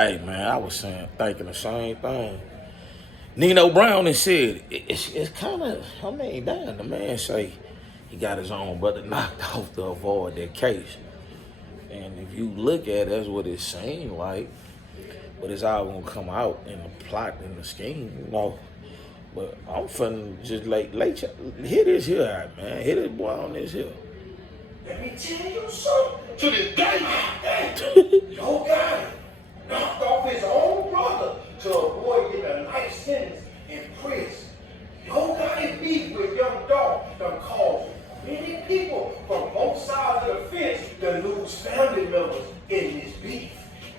Hey man, I was thinking the same thing. Nino Brown has said it's kind of. I mean, damn, the man say he got his own brother knocked off to avoid that case. And if you look at it, that's what it seemed like. But it's all gonna come out in the plot and the scheme. But I'm finna just hit this here out, man. Hit this boy on this here. Let me tell you something. To this day, your guy knocked off his own brother to avoid getting a life sentence in prison. Your guy beef with Young Dog done caused many people from both sides of the fence to lose family members in this beef.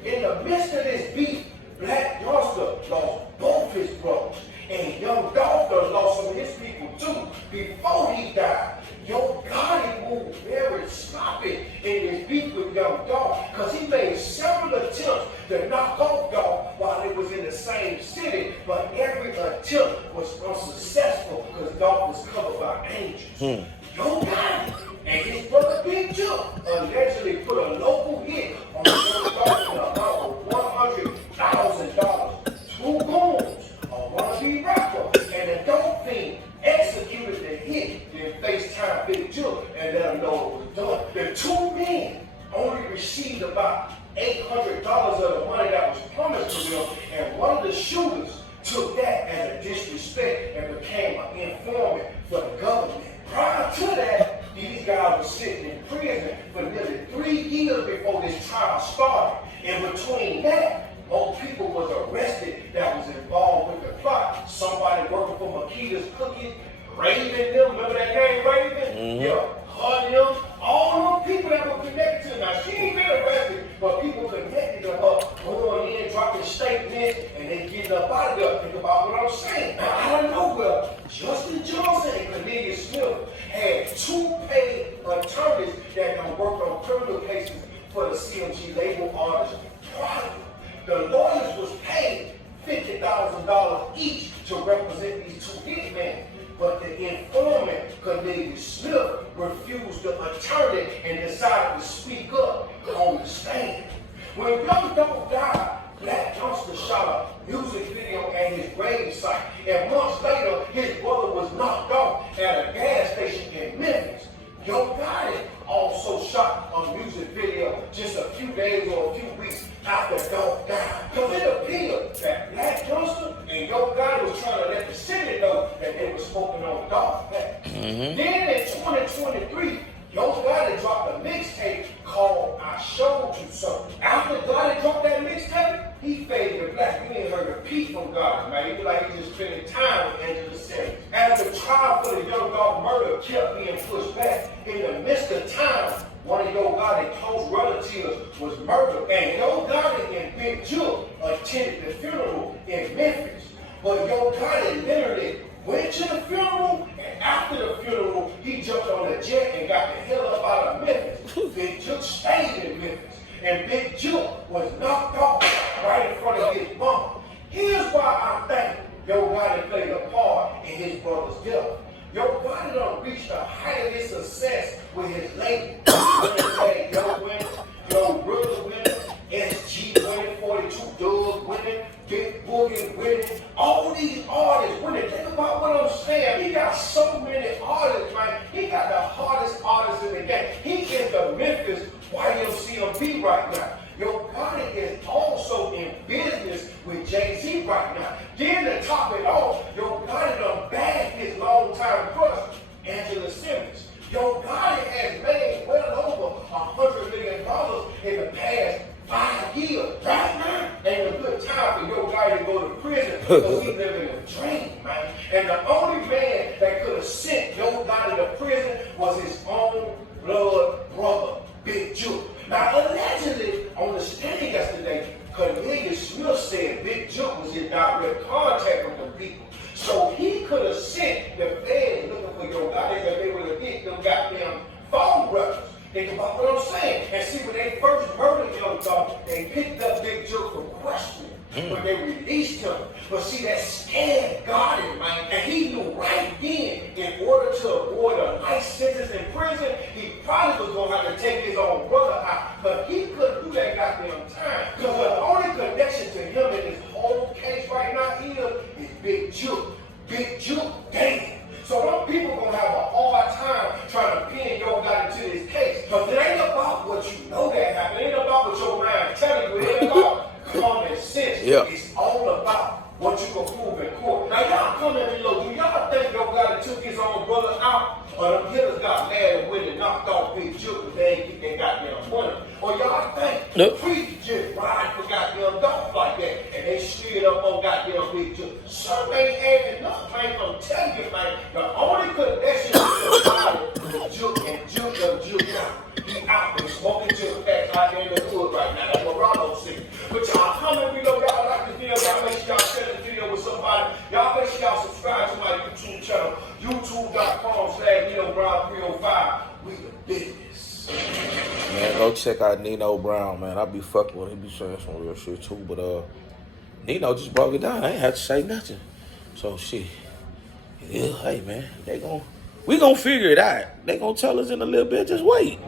In the midst of this beef, Black Youngster lost both his brothers. And Young Dog done lost some of his people too before he died. Yo Gotti moved very sloppy in his beef with Young Dog because he made several attempts to knock off Dog while they was in the same city, but every attempt was unsuccessful because Dog was covered by angels. Yo Gotti and his brother Big Jook allegedly put a local hit on Young Dog for the amount of $100,000. Two goons, a wannabe rapper, and a dope fiend executed the hit, then FaceTime Big Jook and let him know it was done. The two men only received about $800 of the money that was promised to them, and one of the shooters took that as a disrespect and became an informant for the government. Prior to that, these guys were sitting in prison for nearly 3 years before this trial started. In between that, more people was arrested that was involved with the plot. Somebody working for Makita's Cookie, Raven them, remember that name Raven? Yeah, her them, all them people that were connected to her. Now she ain't been arrested, but people connected to her going in, dropping statements, and then getting up out of there. Think about what I'm saying. Now out of nowhere, Justin Johnson and Cornelia Smith had 2 paid attorneys that worked on criminal cases for the CMG label artist Prodigal. The lawyers was paid $50,000 each to represent these 2 hitmen, but the informant, Cornelia Smith, refused the attorney and decided to speak up on the stand. When Young Dog died, Black Youngster shot a music video at his grave site, and months later, his brother was knocked off at a gas station in Memphis. Yo Gotti also shot a music video just a few days or a few weeks after Dog died. Because it appeared that Black Youngster and Yo Gotti was trying to let the city know that they were smoking on Dog back. Then in 2023, Yo Gotti dropped a mixtape called I Showed You Something. After Gotti dropped that mixtape, he faded to black. We ain't heard a peep from Gotti, man. He was like he just spending time with Angela Simmons. As the trial for the Young Dog murder kept being pushed back, in the midst of time, one of Yo Gotti's close relatives was murdered, and Yo Gotti and Big Jook attended the funeral in Memphis. But Yo Gotti literally went to the funeral, and after the funeral, he jumped on a jet and got the hell up out of Memphis. Big Jook stayed in Memphis, and Big Jook was knocked off right in front of his mama. Here's why I think Yo Gotti played a part in his brother's death. Yo Gotti done reached the height of his success with his label. Yo winning, Yo Brother winning, SG winning, 42 Doug winning, Big Boogie winning, all these artists winning. Think about what I'm saying. He got so many artists, man. He got the hardest artists in the game. He is the Memphis YMCMB right now. Yo Gotti is also in business with Jay-Z right now. Then to top it off, Yo Gotti done bagged his longtime crush, Angela Simmons. Yo Gotti has made well over $100 million in the past 5 years. Right now ain't a good time for Yo Gotti to go to prison because he living a dream, man. And the only man that could have sent Yo Gotti to prison was his own blood brother, Big Jook. Now, allegedly, on the stand yesterday, Cornelia Smith said Big Jook was in direct contact with the people. So he could have sent the feds looking for Yo Gotti if they would have hit them goddamn phone records. Think about what I'm saying. And see, when they first murdered Young Dog, they picked up Big Jook for questioning. But they released him. But see, that scared Gotti, man. And he knew right then, in order to avoid a life sentence in prison, he probably was going to have to take his own brother out. But he couldn't do that goddamn time. Because the only connection connection to him in this whole case right now is Big Jook. Big Jook, damn. So them people gonna have a hard time trying to pin Yo Gotti to this case. Because it ain't about what you know that happened. It ain't about what your mind telling you. It ain't about common sense. Yeah. It's all about what you can prove in court. Now y'all come in below. Do y'all think Yo Gotti took his own brother out? Or them hitters got mad and went and knocked off Big Jook and they ain't get their goddamn money? Or y'all think Nope. Preach just ride for goddamn dogs like that and they slid up on goddamn Big Jook? Some ain't adding up, man. I'm telling you, man. The only connection is the Jook and Jook out. He out there smoking Jook packs out there in the hood right now. That's what Rollo said. But y'all comment below. Y'all like the video. Y'all make sure y'all share the video with somebody. Y'all make sure y'all subscribe to my YouTube channel. YouTube.com/NinoBrown305. We the business. Man, go check out Nino Brown, man. I be fucking with him. He be saying some real shit too. But Nino just broke it down. I ain't had to say nothing. So shit. Yeah, hey man, we gonna figure it out. They gonna tell us in a little bit. Just wait.